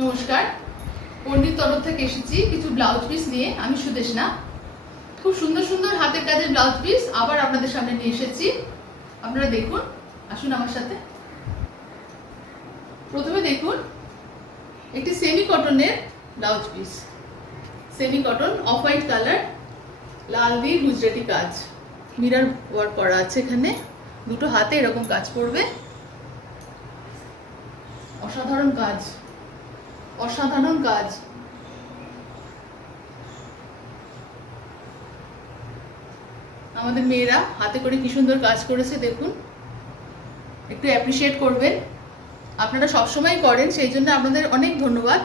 নমস্কার, পর্ণীর তরফ থেকে এসেছি কিছু ব্লাউজ পিস নিয়ে। আমি সুদেশনা। খুব সুন্দর সুন্দর হাতের কাজের ব্লাউজ পিস আবার আপনাদের সামনে নিয়ে এসেছি। আপনারা দেখুন, আসুন আমার সাথে। প্রথমে দেখুন একটি সেমি কটনের blouse piece. Semi cotton, off white colour, লাল দিয়ে গুজরাটি কাজ, মিরর ওয়ার্ক করা আছে। এখানে দুটো হাতে এরকম কাজ করবে। অসাধারণ কাজ, অসাধারণ কাজ। আমাদের মেয়েরা হাতে করে কি সুন্দর কাজ করেছে দেখুন, একটু অ্যাপ্রিশিয়েট করবেন। আপনারা সবসময় করেন, সেই জন্য আপনাদের অনেক ধন্যবাদ।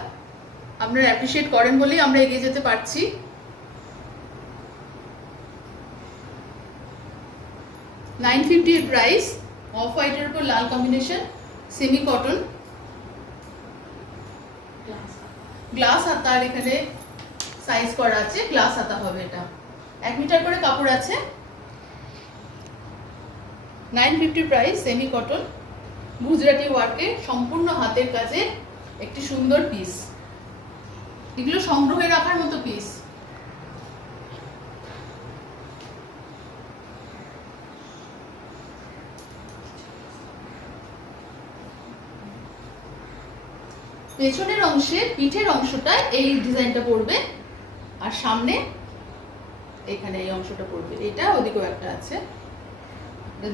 আপনারা অ্যাপ্রিশিয়েট করেন বলেই আমরা এগিয়ে যেতে পারছি। $950 প্রাইস, অফ হোয়াইটের উপর লাল কম্বিনেশন, সেমি কটন, গ্লাস হাতা। আর এখানে সাইজ করা আছে, গ্লাস হাতা হবে। এটা 1 মিটার করে কাপড় আছে। 950 প্রাইস, সেমি কটন, গুজরাটি ওয়ার্কে সম্পূর্ণ হাতের কাজে একটি সুন্দর পিস। এগুলো সংগ্রহে রাখার মতো পিস। পেছনের অংশে, পিঠের অংশটায় এই ডিজাইনটা পড়বে, আর সামনে এখানে এই অংশটা পড়বে। এটা ওদিকেও একটা আছে,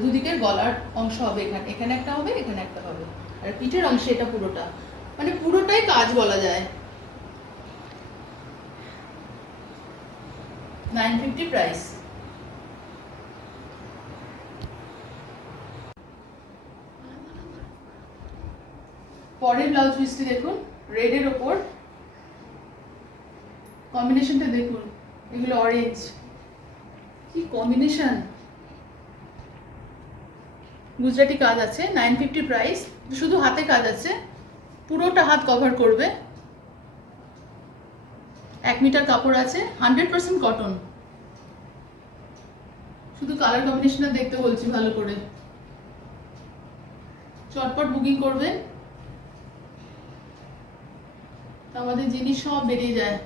দুদিকের গলার অংশ হবে। এখানে এখানে একটা হবে, এখানে একটা হবে। আর পিঠের অংশে এটা পুরোটা, মানে পুরোটাই কাজ বলা যায়। 950 প্রাইস। পরের ব্লাউজ পিসটি দেখুন, রেডের ওপর কম্বিনেশনটা দেখুন। এগুলো অরেঞ্জ, কি কম্বিনেশন। গুজরাটি কাজ আছে। 950 প্রাইস। শুধু হাতে কাজ আছে, পুরোটা হাত কভার করবে। 1 মিটার কাপড় আছে, 100% কটন। শুধু কালার কম্বিনেশনটা দেখতে বলছি ভালো করে। চটপট বুকিং করবেন, আমাদের জিনিস সব বেরিয়ে যায়।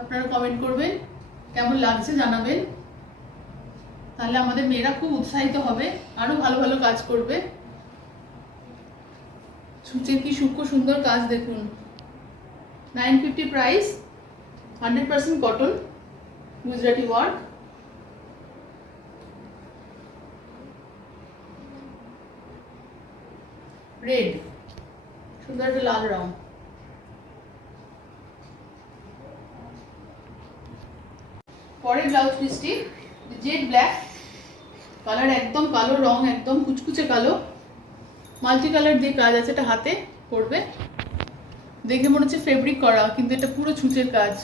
আপনারা কমেন্ট করবেন, কেমন লাগছে জানাবেন, তাহলে আমাদের মেয়েরা খুব উৎসাহিত হবে, আরো ভালো ভালো কাজ করবে। সূচের কি সূক্ষ্ম সুন্দর কাজ দেখুন। 950 price, 100% cotton, Gujarati work. Red, সুন্দর একটা লাল রং। পরের ব্লাউজ পিসটি জেড ব্ল্যাক কালার, একদম কালো রং, একদম কুচকুচে কালো, মাল্টি কালার দিয়ে কাজ আছে। এটা হাতে পড়বে, দেখে মনে হচ্ছে ফেব্রিক করা, কিন্তু এটা পুরো ছুঁচের কাজ।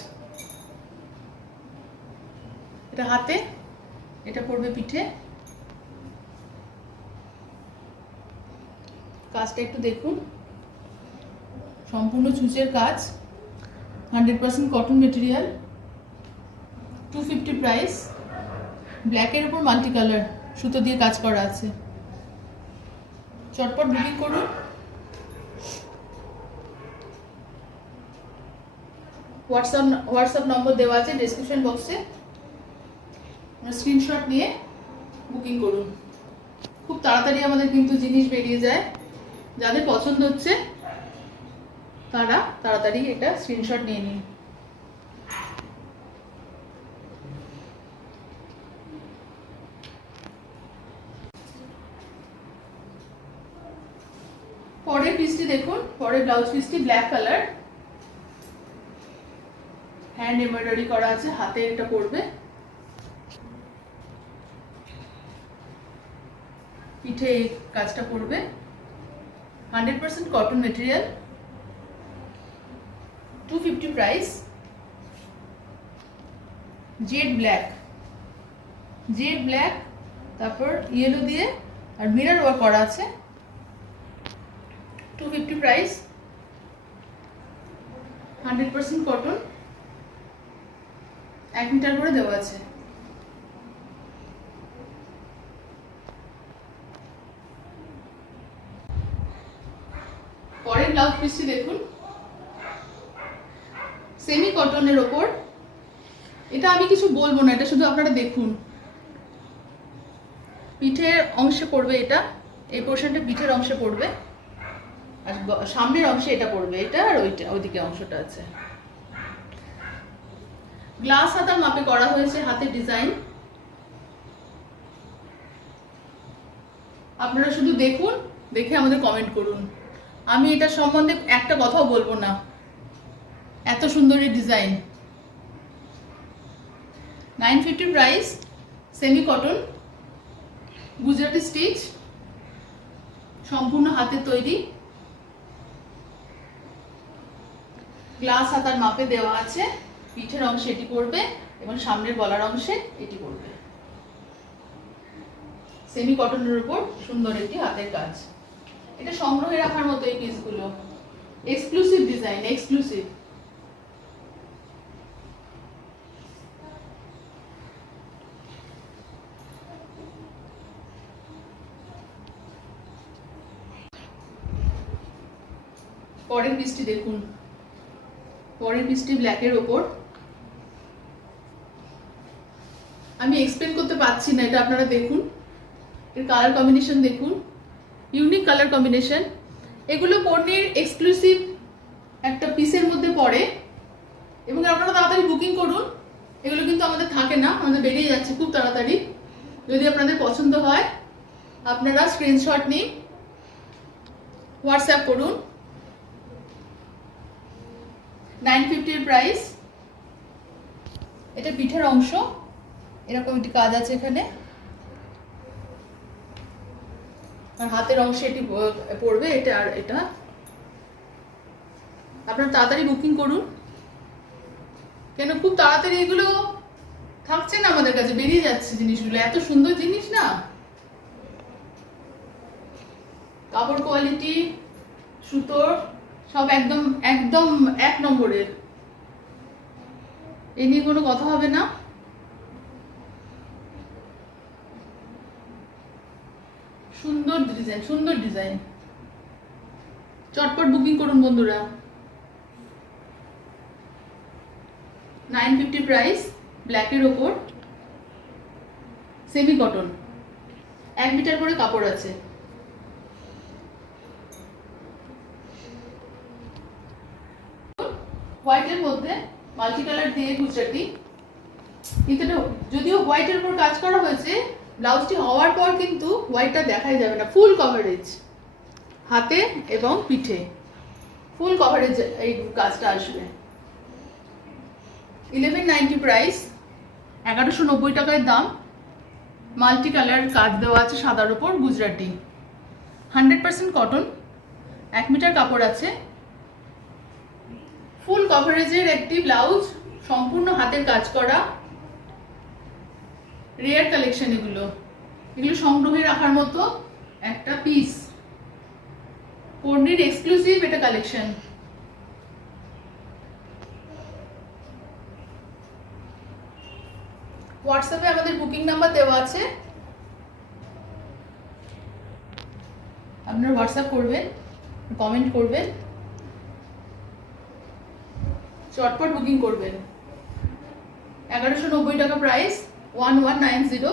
এটা হাতে, এটা পড়বে পিঠে। কাজটা একটু দেখুন, সম্পূর্ণ ছুঁচের কাজ, 100% কটন মেটেরিয়াল। 250 প্রাইস। ব্ল্যাকের উপর মাল্টি কালার সুতো দিয়ে কাজ করা আছে। চটপট বুকিং করুন। হোয়াটসঅ্যাপ নম্বর দেওয়া আছে ডেসক্রিপশন বক্সে, স্ক্রিনশট নিয়ে বুকিং করুন। খুব তাড়াতাড়ি আমাদের কিন্তু জিনিস বেরিয়ে যায়। যাদের পছন্দ হচ্ছে তারা তাড়াতাড়ি এটা স্ক্রিনশট নিয়ে নিন। পরের পিসটি দেখুন, পরের ব্লাউজ পিসটি ব্ল্যাক কালার, হ্যান্ড এমব্রয়ডারি করা আছে। হাতে এটা পড়বে, পিঠে এই কাজটা পড়বে। 100% cotton material. 250 price. Jet black, jet black, তারপর ইয়েলো দিয়ে আর মিরর ওয়ার্ক করা আছে। 250 প্রাইস, 100% কটন, 1 মিটার করে দেওয়া আছে। পরের ব্লাউজ পিসটি দেখুন, সেমি কটনের ওপর। এটা আমি কিছু বলবো না, এটা শুধু আপনারা দেখুন। পিঠের অংশে পড়বে এটা, এই পোর্শনটা পিঠের অংশে পড়বে, আর সামনের অংশে এটা পড়বে, এটা আর ওইটা ওইদিকে অংশটা আছে। গ্লাস হাতার মাপে করা হয়েছে হাতের ডিজাইন। আপনারা শুধু দেখুন, দেখে আমাদের কমেন্ট করুন। আমি এটা সম্বন্ধে একটা কথাও বলবো না, এত সুন্দর এই design. 950 price, semi cotton, Gujarati stitch, সম্পূর্ণ হাতের তৈরি। গ্লাস হাতার মাপে দেওয়া আছে, পিঠের অংশে এটি পড়বে এবং সামনের গলার অংশে এটি পড়বে। সেমি কটনের উপর সুন্দর একটি হাতের কাজ। এটা সংগ্রহে রাখার মতো এই পিসগুলো, এক্সক্লুসিভ ডিজাইন, এক্সক্লুসিভ। পরের পিসটি দেখুন, পরের পিসটি ব্ল্যাকের ওপর। আমি এক্সপ্লেন করতে পারছি না, এটা আপনারা দেখুন। এর কালার কম্বিনেশন দেখুন, ইউনিক কালার কম্বিনেশন। এগুলো পর্নির এক্সক্লুসিভ একটা পিসের মধ্যে পড়ে এবং আপনারা তাড়াতাড়ি বুকিং করুন। এগুলো কিন্তু আমাদের থাকে না, আমাদের বেরিয়ে যাচ্ছে খুব তাড়াতাড়ি। যদি আপনাদের পছন্দ হয় আপনারা স্ক্রিনশট নিন, হোয়াটসঅ্যাপ করুন। 950 প্রাইস। এটা পিঠের অংশ, এরকম একটি কাজ আছে এখানে, আর হাতের অংশে এটি পড়বে, এটা আর এটা। আপনারা তাড়াতাড়ি বুকিং করুন, কেন খুব তাড়াতাড়ি এগুলো থাকছে না আমাদের কাছে, বেরিয়ে যাচ্ছে জিনিসগুলো। এত সুন্দর জিনিস না, কাপড় কোয়ালিটি, সুতোর সব একদম একদম 1 নম্বরের, এ নিয়ে কোনো কথা হবে না। সুন্দর ডিজাইন, সুন্দর ডিজাইন। চটপট বুকিং করুন বন্ধুরা। 950 প্রাইস, ব্ল্যাকের ওপর, সেমি কটন, 1 মিটার করে কাপড় আছে। হোয়াইটের মধ্যে মাল্টি কালার দিয়ে গুজরাটি। কিন্তু যদিও হোয়াইটের উপর কাজ করা হয়েছে, ব্লাউজটি হওয়ার পর কিন্তু হোয়াইটটা দেখাই যাবে না। ফুল কভারেজ হাতে এবং পিঠে, ফুল কভারেজ এই কাজটা আসবে। 1190 প্রাইস, 1190 টাকায় দাম। মাল্টি কালার কাজ দেওয়া আছে সাদার উপর, গুজরাটি, 100% কটন, 1 মিটার কাপড় আছে। ফুল কভারেজের একটি ব্লাউজ, সম্পূর্ণ হাতের কাজ করা, রেয়ার কালেকশন। এগুলো সংগ্রহে রাখার মতো একটা পিস, পর্নির এক্সক্লুসিভ এটা কালেকশন। হোয়াটসঅ্যাপে আমাদের বুকিং নাম্বার দেওয়া আছে, আপনারা হোয়াটসঅ্যাপ করবেন, কমেন্ট করবেন, চটপট বুকিং করবেন। 1190 টাকা প্রাইস, 1190।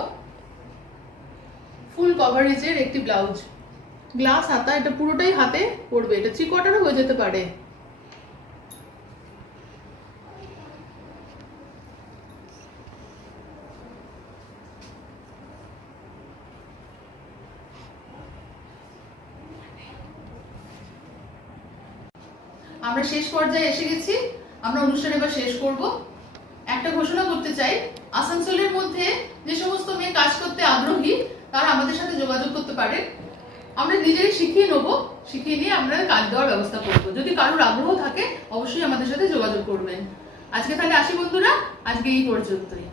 ফুল কভারেজের একটি ব্লাউজ, গ্লাস হাতা, এটা পুরোটাই হাতে পড়বে। এটা 3 কোয়ার্টারও হয়ে যেতে পারে। আমরা শেষ পর্যায়ে এসে গেছি, আমরা অনুষ্ঠান এবার শেষ করব। একটা ঘোষণা করতে চাই, আসানসোলের মধ্যে যে সমস্ত মেয়ে কাজ করতে আগ্রহী তারা আমাদের সাথে যোগাযোগ করতে পারে। আমরা নিজেরাই শিখিয়ে নেব, শিখিয়ে নিয়ে আমরা কাজ দেওয়ার ব্যবস্থা করব। যদি কারোর আগ্রহ থাকে অবশ্যই আমাদের সাথে যোগাযোগ করবেন। আজকে তাহলে আসি বন্ধুরা, আজকে এই পর্যন্তই।